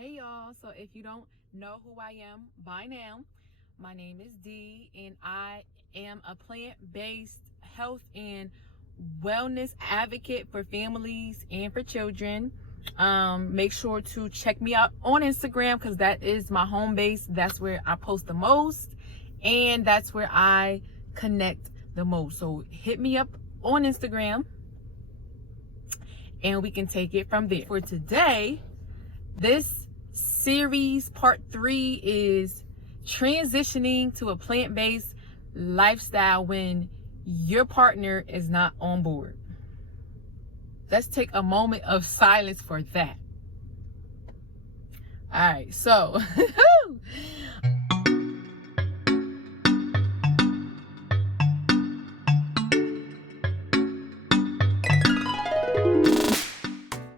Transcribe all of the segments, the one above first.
Hey y'all, so if you don't know who I am by now, my name is Dee and I am a plant-based health and wellness advocate for families and for children. Make sure to check me out on Instagram because that is my home base. That's where I post the most and that's where I connect the most. So hit me up on Instagram and we can take it from there. For today, this series part 3 is transitioning to a plant-based lifestyle when your partner is not on board. Let's take a moment of silence for that. All right, so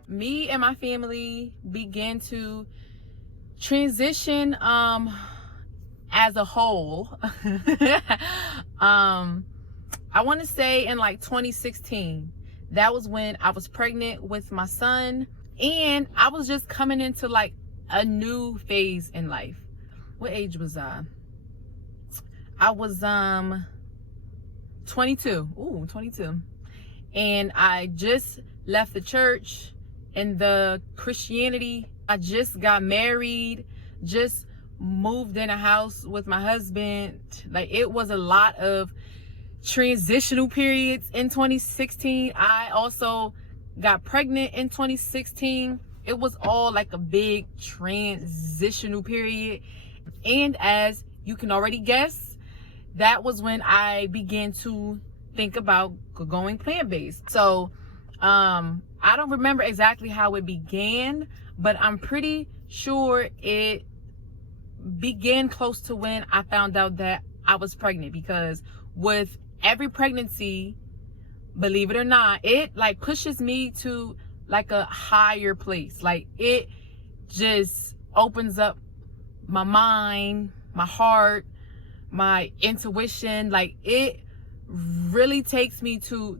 me and my family began to transition as a whole. I want to say in like 2016. That was when I was pregnant with my son and I was just coming into like a new phase in life. What age was I? I was 22. Ooh, 22. And I just left the church and the Christianity. I just got married, just moved in a house with my husband. Like, it was a lot of transitional periods in 2016. I also got pregnant in 2016. It was all like a big transitional period. And as you can already guess, that was when I began to think about going plant-based. So I don't remember exactly how it began, but I'm pretty sure it began close to when I found out that I was pregnant, because with every pregnancy, believe it or not, it like pushes me to like a higher place. Like, it just opens up my mind, my heart, my intuition. Like, it really takes me to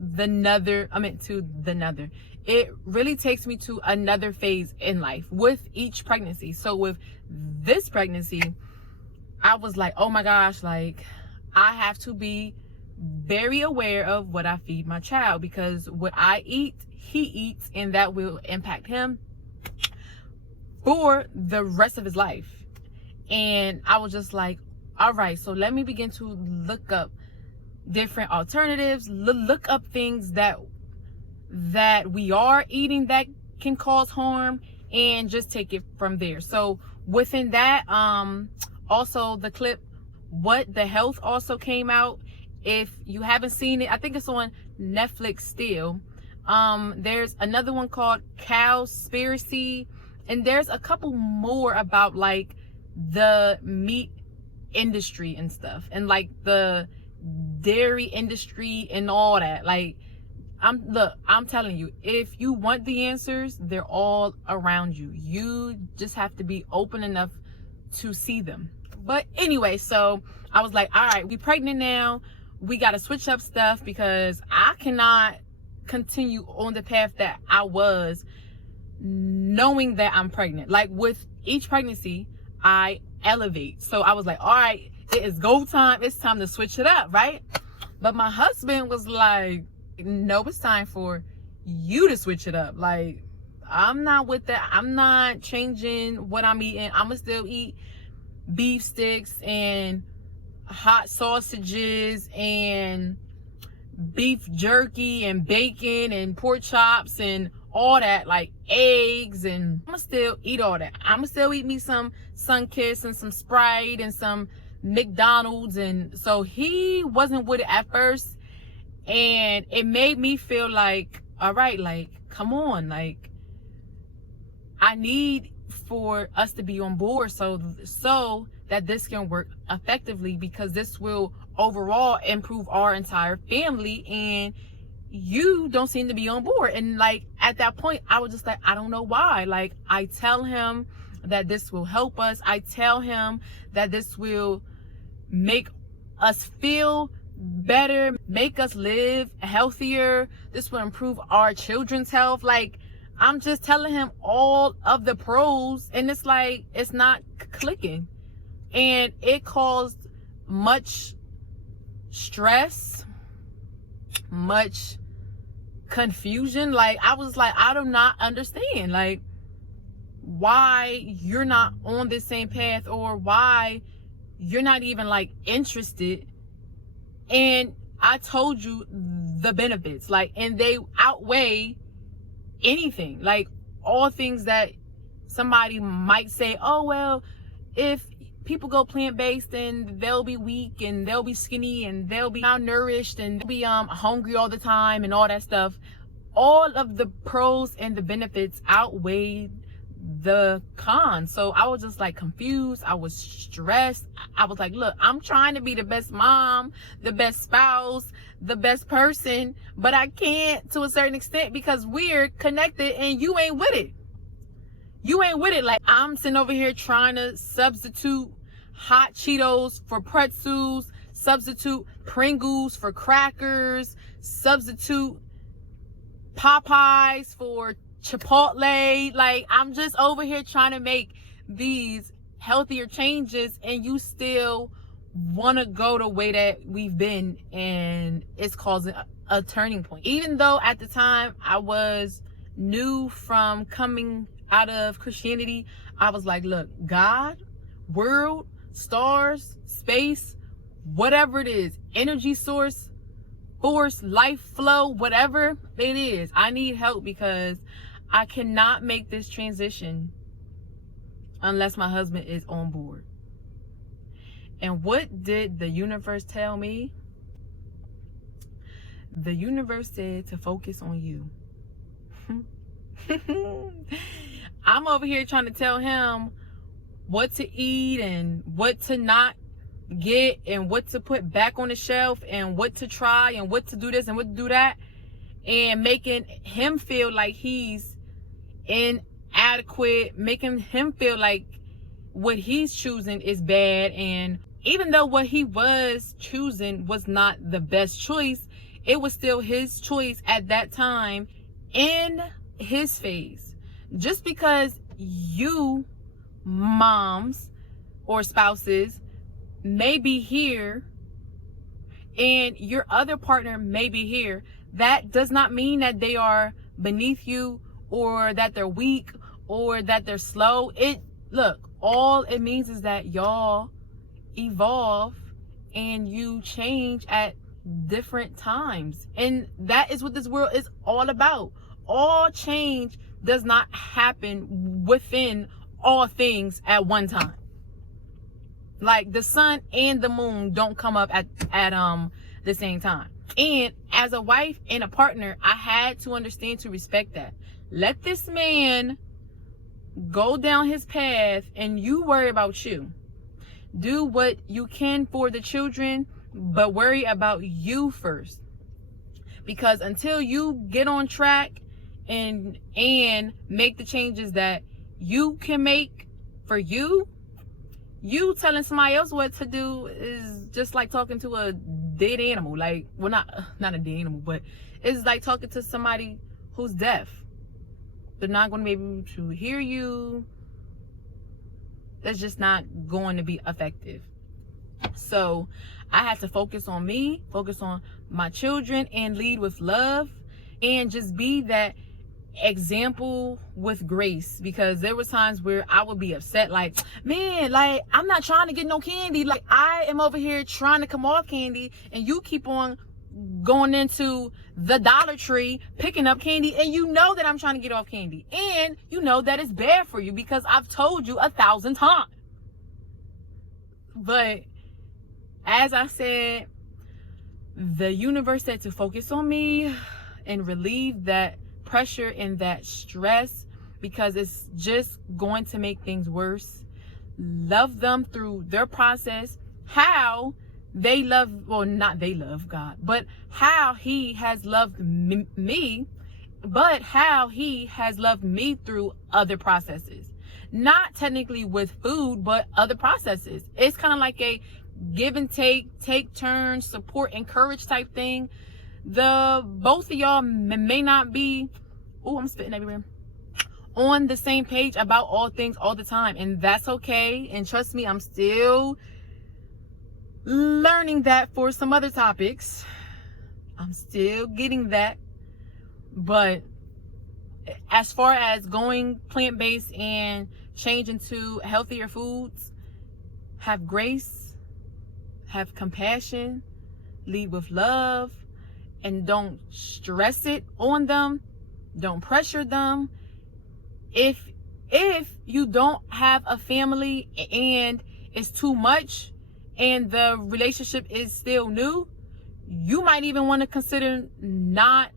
it really takes me to another phase in life with each pregnancy. So with this pregnancy, I was like, oh my gosh, like, I have to be very aware of what I feed my child, because what I eat, he eats, and that will impact him for the rest of his life. And I was just like, all right, so let me begin to look up different alternatives, look up things that we are eating that can cause harm, and just take it from there. So within that, also the clip What the Health also came out. If you haven't seen it, I think it's on Netflix still. There's another one called Cowspiracy, and there's a couple more about like the meat industry and stuff, and like the dairy industry and all that. Like, I'm telling you, if you want the answers, they're all around you. You just have to be open enough to see them. But anyway, so I was like, all right, we pregnant now. We got to switch up stuff, because I cannot continue on the path that I was, knowing that I'm pregnant. Like, with each pregnancy, I elevate. So I was like, all right, it is go time. It's time to switch it up, right? But my husband was like, no, it's time for you to switch it up. Like, I'm not with that. I'm not changing what I'm eating. I'm gonna still eat beef sticks and hot sausages and beef jerky and bacon and pork chops and all that, like eggs, and I'm gonna still eat all that. I'm gonna still eat me some Sunkist and some Sprite and some McDonald's. And so he wasn't with it at first, and it made me feel like, all right, like, come on, like, I need for us to be on board so that this can work effectively, because this will overall improve our entire family, and you don't seem to be on board. And like, at that point, I was just like, I don't know why. Like, I tell him that this will help us. I tell him that this will make us feel better, make us live healthier. This will improve our children's health. Like, I'm just telling him all of the pros, and it's like, it's not clicking. And it caused much stress, much confusion. Like, I was like, I do not understand, like, why you're not on the same path, or why you're not even like interested. And I told you the benefits, like, and they outweigh anything, like all things that somebody might say, oh well, if people go plant-based, then they'll be weak, and they'll be skinny, and they'll be malnourished, and they'll be hungry all the time, and all that stuff. All of the pros and the benefits outweighed the cons. So I was just like confused. I was stressed. I was like, look, I'm trying to be the best mom, the best spouse, the best person, but I can't, to a certain extent, because we're connected and you ain't with it. You ain't with it. Like, I'm sitting over here trying to substitute hot Cheetos for pretzels, substitute Pringles for crackers, substitute Popeyes for Chipotle. Like, I'm just over here trying to make these healthier changes, and you still want to go the way that we've been, and it's causing a turning point. Even though at the time I was new from coming out of Christianity, I was like, look, God, world, stars, space, whatever it is, energy source, force, life flow, whatever it is, I need help, because I cannot make this transition unless my husband is on board. And what did the universe tell me? The universe said to focus on you. I'm over here trying to tell him what to eat and what to not get, and what to put back on the shelf, and what to try, and what to do this and what to do that, and making him feel like he's inadequate, making him feel like what he's choosing is bad. And even though what he was choosing was not the best choice, it was still his choice at that time in his phase. Just because you moms or spouses may be here and your other partner may be here, that does not mean that they are beneath you, or that they're weak, or that they're slow. All it means is that y'all evolve and you change at different times. And that is what this world is all about. All change does not happen within all things at one time. Like, the sun and the moon don't come up at the same time. And as a wife and a partner, I had to understand to respect that. Let this man go down his path, and you worry about you. Do what you can for the children, but worry about you first. Because until you get on track and make the changes that you can make for you, you telling somebody else what to do is just like talking to a dead animal. Like, well, not a dead animal, but it's like talking to somebody who's deaf. They're not going to be able to hear you. That's just not going to be effective. So I had to focus on me, focus on my children, and lead with love, and just be that example with grace. Because there was times where I would be upset, like, man, like, I'm not trying to get no candy. Like, I am over here trying to come off candy, and you keep on going into the Dollar Tree picking up candy, and you know that I'm trying to get off candy, and you know that it's bad for you, because I've told you 1,000 times. But as I said, the universe said to focus on me and relieve that pressure and that stress, because it's just going to make things worse. Love them through their process. How they love, well, not they love God, but how he has loved me, but how he has loved me through other processes. Not technically with food, but other processes. It's kind of like a give and take turns, support, encourage type thing. The both of y'all may not be, oh, I'm spitting everywhere. on the same page about all things all the time, and that's okay. And trust me, I'm still learning that for some other topics. I'm still getting that. But as far as going plant-based and changing to healthier foods, have grace, have compassion, lead with love, and don't stress it on them. Don't pressure them. If you don't have a family and it's too much and the relationship is still new, you might even want to consider not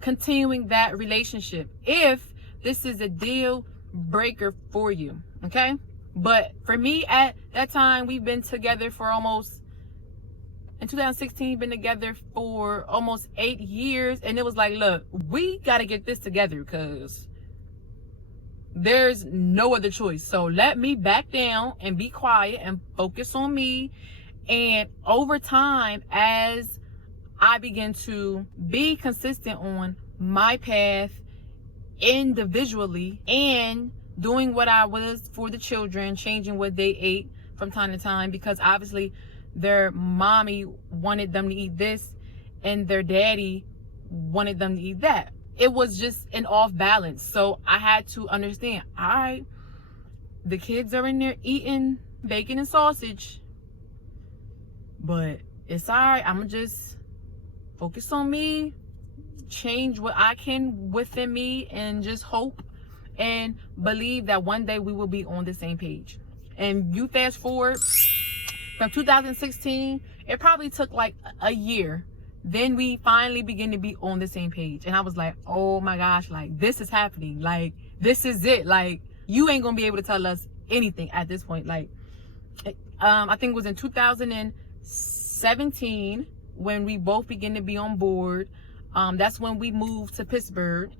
continuing that relationship if this is a deal breaker for you. Okay? But for me, at that time, we've been together for almost, in 2016, been together for almost 8 years. And it was like, look, we got to get this together because there's no other choice. So let me back down and be quiet and focus on me. And over time, as I begin to be consistent on my path individually and doing what I was for the children, changing what they ate from time to time, because obviously their mommy wanted them to eat this and their daddy wanted them to eat that. It was just an off balance. So I had to understand, all right, the kids are in there eating bacon and sausage, but it's all right. I'm gonna just focus on me, change what I can within me, and just hope and believe that one day we will be on the same page. And you fast forward from 2016, it probably took like a year. Then we finally begin to be on the same page. And I was like, oh my gosh, like this is happening. Like this is it. Like you ain't gonna be able to tell us anything at this point. Like I think it was in 2017 when we both began to be on board. That's when we moved to Pittsburgh.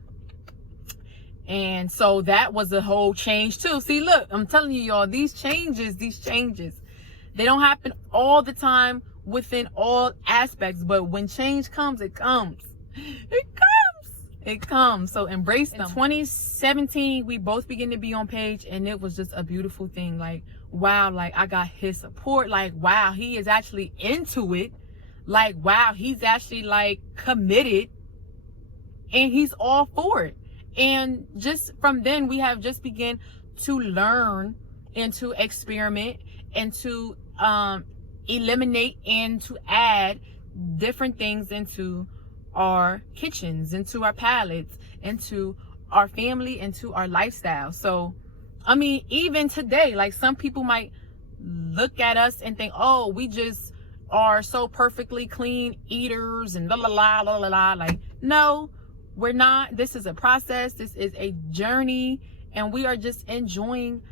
And so that was a whole change too. See, look, I'm telling you, y'all, these changes, they don't happen all the time within all aspects. But when change comes, it comes. It comes. So embrace them. In 2017, we both began to be on page, and it was just a beautiful thing. Like, wow, like I got his support. Like, wow, he is actually into it. Like, wow, he's actually like committed and he's all for it. And just from then, we have just begun to learn and to experiment and to eliminate and to add different things into our kitchens, into our palates, into our family, into our lifestyle. So, I mean, even today, like some people might look at us and think, oh, we just are so perfectly clean eaters and la la la la la la. Like, no, we're not. This is a process. This is a journey, and we are just enjoying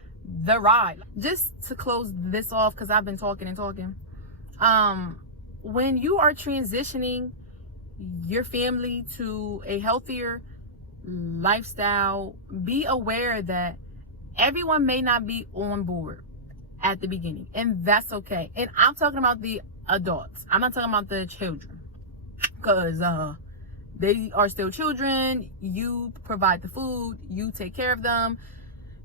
the ride. Just to close this off, because I've been talking and talking. When you are transitioning your family to a healthier lifestyle, be aware that everyone may not be on board at the beginning, and that's okay. And I'm talking about the adults. I'm not talking about the children, because they are still children. You provide the food, you take care of them,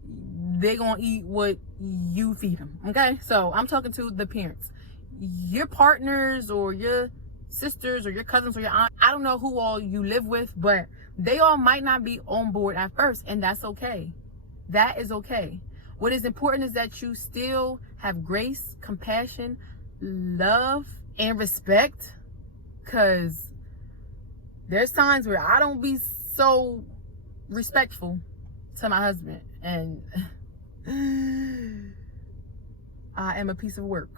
they're gonna eat what you feed them. Okay, so I'm talking to the parents, your partners or your sisters or your cousins or your aunt. I don't know who all you live with, but they all might not be on board at first, and that's okay. That is okay. What is important is that you still have grace, compassion, love, and respect, because there's times where I don't be so respectful to my husband, and I am a piece of work.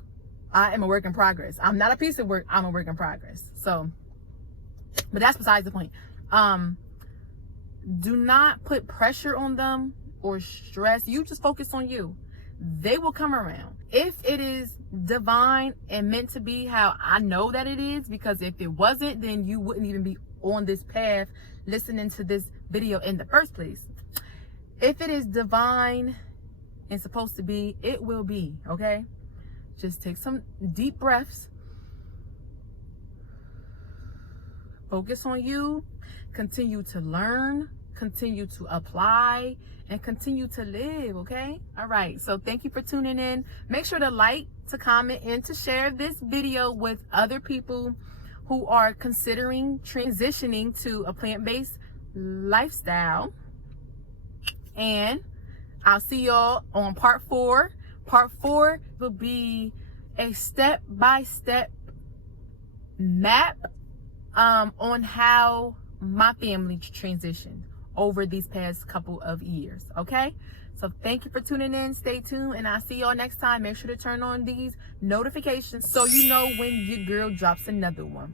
I am a work in progress. I'm not a piece of work. I'm a work in progress. So, but that's besides the point. Do not put pressure on them or stress. You just focus on you. They will come around. If it is divine and meant to be how I know that it is, because if it wasn't, then you wouldn't even be on this path listening to this video in the first place. If it is divine and supposed to be, it will be, okay? Just take some deep breaths. Focus on you. Continue to learn. continue to apply and continue to live. Okay, all right, so thank you for tuning in. Make sure to like, to comment, and to share this video with other people who are considering transitioning to a plant-based lifestyle. And I'll see y'all on part 4. Part 4 will be a step-by-step map on how my family transitioned over these past couple of years. Okay, so thank you for tuning in. Stay tuned, and I'll see y'all next time. Make sure to turn on these notifications so you know when your girl drops another one.